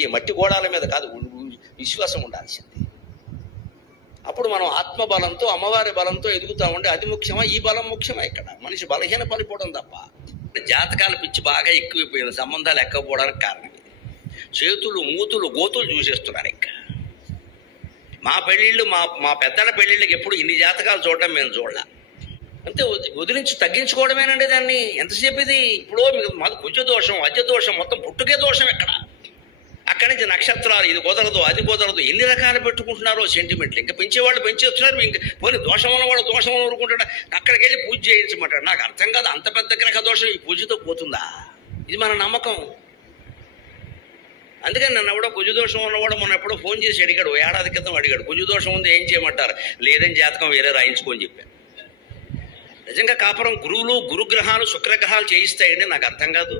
ఈ మట్టి గోడాల మీద కాదు, విశ్వాసం ఉండాల్సింది. అప్పుడు మనం ఆత్మబలంతో అమ్మవారి బలంతో ఎదుగుతా ఉంటే అది ముఖ్యమా, ఈ బలం ముఖ్యమా? ఇక్కడ మనిషి బలహీన పడిపోవడం తప్ప. జాతకాల పిచ్చి బాగా ఎక్కువైపోయింది, సంబంధాలు ఎక్కకపోవడానికి కారణం ఇది. చేతులు మూతులు గోతులు చూసేస్తున్నారు. ఇంకా మా పెళ్ళిళ్ళు మా పెద్దల పెళ్ళిళ్ళకి ఎప్పుడు ఇన్ని జాతకాలు చూడటం మేము చూడలే. అంతే, వదిలించి తగ్గించుకోవడమేనండి దాన్ని. ఎంతసేపు ఇది? ఇప్పుడు మీకు మాది కుజ దోషం, అజ దోషం, మొత్తం పుట్టుకే దోషం. ఎక్కడ అక్కడి నుంచి నక్షత్రాలు, ఇది కుదరదు అది కుదరదు, ఎన్ని రకాలు పెట్టుకుంటున్నారో సెంటిమెంట్లు. ఇంకా పెంచేవాళ్ళు పెంచేస్తున్నారు. ఇంకా పోనీ దోషం ఉన్నవాడు దోషం ఊరుకుంటాడు, అక్కడికి వెళ్ళి పూజ చేయించమంటాడు. నాకు అర్థం కాదు, అంత పెద్ద గ్రహ దోషం ఈ పూజతో పోతుందా? ఇది మన నమ్మకం. అందుకని నన్ను ఎవడో కుజదోషం ఉన్నవాడు మొన్న ఎప్పుడో ఫోన్ చేసి అడిగాడు, ఏడాది క్రితం అడిగాడు, కుజదోషం ఉంది ఏం చేయమంటారు? లేదని జాతకం వేరే రాయించుకొని చెప్పాను. నిజంగా కాపురం గురువులు గురుగ్రహాలు శుక్రగ్రహాలు చేయిస్తాయండి? నాకు అర్థం కాదు.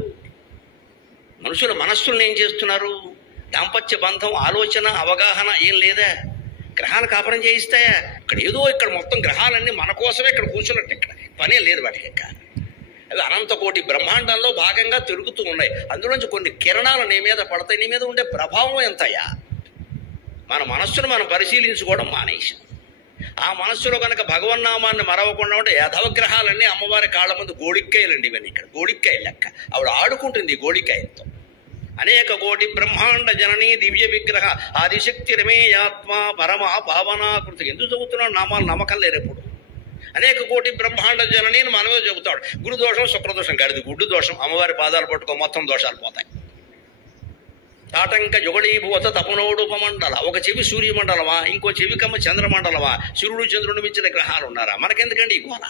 మనుషుల మనస్సులను ఏం చేస్తున్నారు? దాంపత్య బంధం, ఆలోచన, అవగాహన ఏం లేదా? గ్రహాలు కాపురం చేయిస్తాయా? ఇక్కడ మొత్తం గ్రహాలన్నీ మన కోసమే ఇక్కడ కూర్చున్నట్టు, ఇక్కడ పనే లేదు వాటికి. ఇంకా అవి అనంత కోటి బ్రహ్మాండంలో భాగంగా తిరుగుతూ ఉన్నాయి. అందులోంచి కొన్ని కిరణాలు నీ మీద పడతాయి. నీ మీద ఉండే ప్రభావం ఎంతయా? మన మనస్సును మనం పరిశీలించుకోవడం మానేసి, ఆ మనస్సులో కనుక భగవన్నామాన్ని మరవకుండా ఉంటే యథవగ్రహాలన్నీ అమ్మవారి కాళ్ళ ముందు గోడిక్కాయలండి. ఇవన్నీ ఇక్కడ గోడిక్కాయలు లెక్క. ఆవిడ ఆడుకుంటుంది గోడికాయలతో. అనేక కోటి బ్రహ్మాండ జననీ దివ్య విగ్రహ ఆదిశక్తి రమేయాత్మ పరమ భావనాకృతి. ఎందుకు చదువుతున్నాడు? నామాలు నమ్మకం లేరు ఎప్పుడు. అనేక కోటి బ్రహ్మాండ జననీ అని మనమే చెబుతాడు. గురుదోషం శుక్రదోషం గడిది గుడ్డు దోషం. అమ్మవారి పాదాలు పట్టుకో, మొత్తం దోషాలు పోతాయి. తాటంక జుగళీభూత తపనోడుపమండల. ఒక చెవి సూర్యమండలమా, ఇంకో చెవికమ్మ చంద్రమండలమా? సూర్యుడు చంద్రుడు మించిన గ్రహాలు ఉన్నారా? మనకెందుకండి ఈ గోల?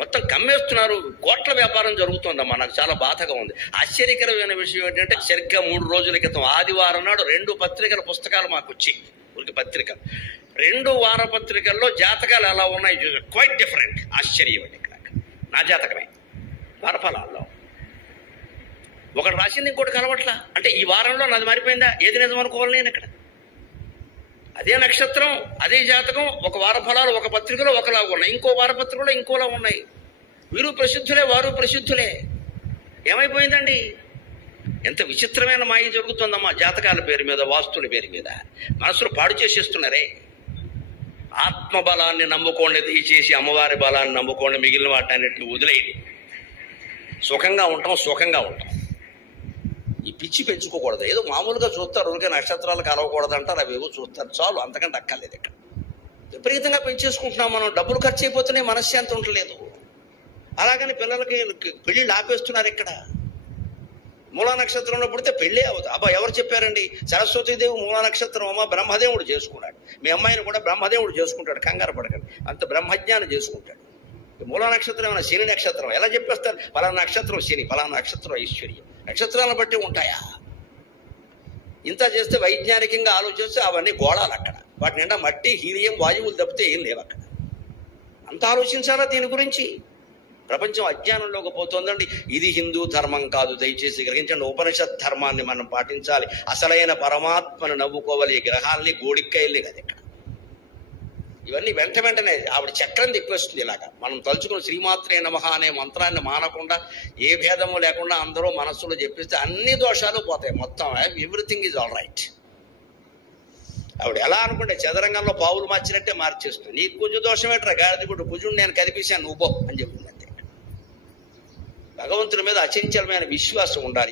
మొత్తం కమ్మేస్తున్నారు. కోట్ల వ్యాపారం జరుగుతుందమ్మా. నాకు చాలా బాధగా ఉంది. ఆశ్చర్యకరమైన విషయం ఏంటంటే, సరిగ్గా 3 రోజుల క్రితం ఆదివారం నాడు 2 పత్రికల పుస్తకాలు మాకు వచ్చాయి. ఊరికి పత్రికలు 2 వారపత్రికల్లో జాతకాలు ఎలా ఉన్నాయి చూసి క్వైట్ డిఫరెంట్. ఆశ్చర్యం అండి. ఇక్కడ నా జాతకమే వారఫలాల్లో ఒకటి రాసింది, ఇంకోటి కలవట్లా. అంటే ఈ వారంలో నాది మారిపోయిందా? ఏది నిజం అనుకోవాలి నేను? ఇక్కడ అదే నక్షత్రం, అదే జాతకం, ఒక వార ఫలాలు ఒక పత్రికలో ఒకలాగా ఉన్నాయి, ఇంకో వారపత్రికలో ఇంకోలా ఉన్నాయి. వీరు ప్రసిద్ధులే, వారు ప్రసిద్ధులే. ఏమైపోయిందండి? ఎంత విచిత్రమైన మాయ జరుగుతుందమ్మా జాతకాల పేరు మీద, వాస్తుల పేరు మీద. మనసులు పాడు చేసేస్తున్నారే. ఆత్మబలాన్ని నమ్ముకోండి, దయచేసి అమ్మవారి బలాన్ని నమ్ముకోండి. మిగిలిన వాటన్నిటిని వదిలేయండి. సుఖంగా ఉంటాం, సుఖంగా ఉంటాం. ఈ పిచ్చి పెంచుకోకూడదు. ఏదో మామూలుగా చూస్తారు, ఊరికే నక్షత్రాలు కలవకూడదు అంటారు, అవేవో చూస్తారు, చాలు. అంతకంటే అక్కర్లేదు. ఇక్కడ విపరీతంగా పెంచేసుకుంటున్నాం మనం. డబ్బులు ఖర్చు అయిపోతున్నాయి, మనశ్శాంతి ఉండలేదు. అలాగని పిల్లలకి పెళ్ళిళ్ళు ఆపేస్తున్నారు. ఇక్కడ మూలా నక్షత్రంలో పుడితే పెళ్ళే అవుతుంది. అబ్బా, ఎవరు చెప్పారండి? సరస్వతీదేవి మూలా నక్షత్రం అమ్మ, బ్రహ్మదేవుడు చేసుకున్నాడు. మీ అమ్మాయిని కూడా బ్రహ్మదేవుడు చేసుకుంటాడు, కంగారు పడకండి. అంత బ్రహ్మజ్ఞానం చేసుకుంటాడు. మూలా నక్షత్రం ఏమైనా శని నక్షత్రం? ఎలా చెప్పేస్తారు? పలానా నక్షత్రం శని, పలానా నక్షత్రం ఐశ్వర్యం. నక్షత్రాలను బట్టి ఉంటాయా? ఇంత చేస్తే వైజ్ఞానికంగా ఆలోచిస్తే అవన్నీ గోళాలు. అక్కడ వాటి నిండా మట్టి, హీలియం, వాయువులు తప్పితే ఏం లేవు. అక్కడ అంత ఆలోచించాలా దీని గురించి? ప్రపంచం అజ్ఞానంలోకి పోతుందండి. ఇది హిందూ ధర్మం కాదు, దయచేసి గ్రహించండి. ఉపనిషత్ ధర్మాన్ని మనం పాటించాలి. అసలైన పరమాత్మను నవ్వుకోవాలి. ఈ గ్రహాల్ని గోడిక్కాయల్ని కదా. ఇక్కడ ఇవన్నీ వెంటనే ఆవిడ చక్రం తిప్పేస్తుంది. ఇలాగా మనం తలుచుకున్న శ్రీమాత్రే నమః అనే మంత్రాన్ని మానకుండా, ఏ భేదము లేకుండా అందరూ మనస్సులో చెప్పిస్తే అన్ని దోషాలు పోతాయి. మొత్తం ఎవ్రీథింగ్ ఈజ్ ఆల్ రైట్. ఆవిడ ఎలా అనుకుంటే చదరంగంలో పావులు మార్చినట్టే మార్చేస్తుంది. నీకు కుజు దోషం ఏంట్రా, గాడిద గుడ్డు, కుజుడు నేను కనిపించాను, నువ్వు అని చెప్తుంది. అంతే. భగవంతుడి మీద అచంచలమైన విశ్వాసం ఉండాలి.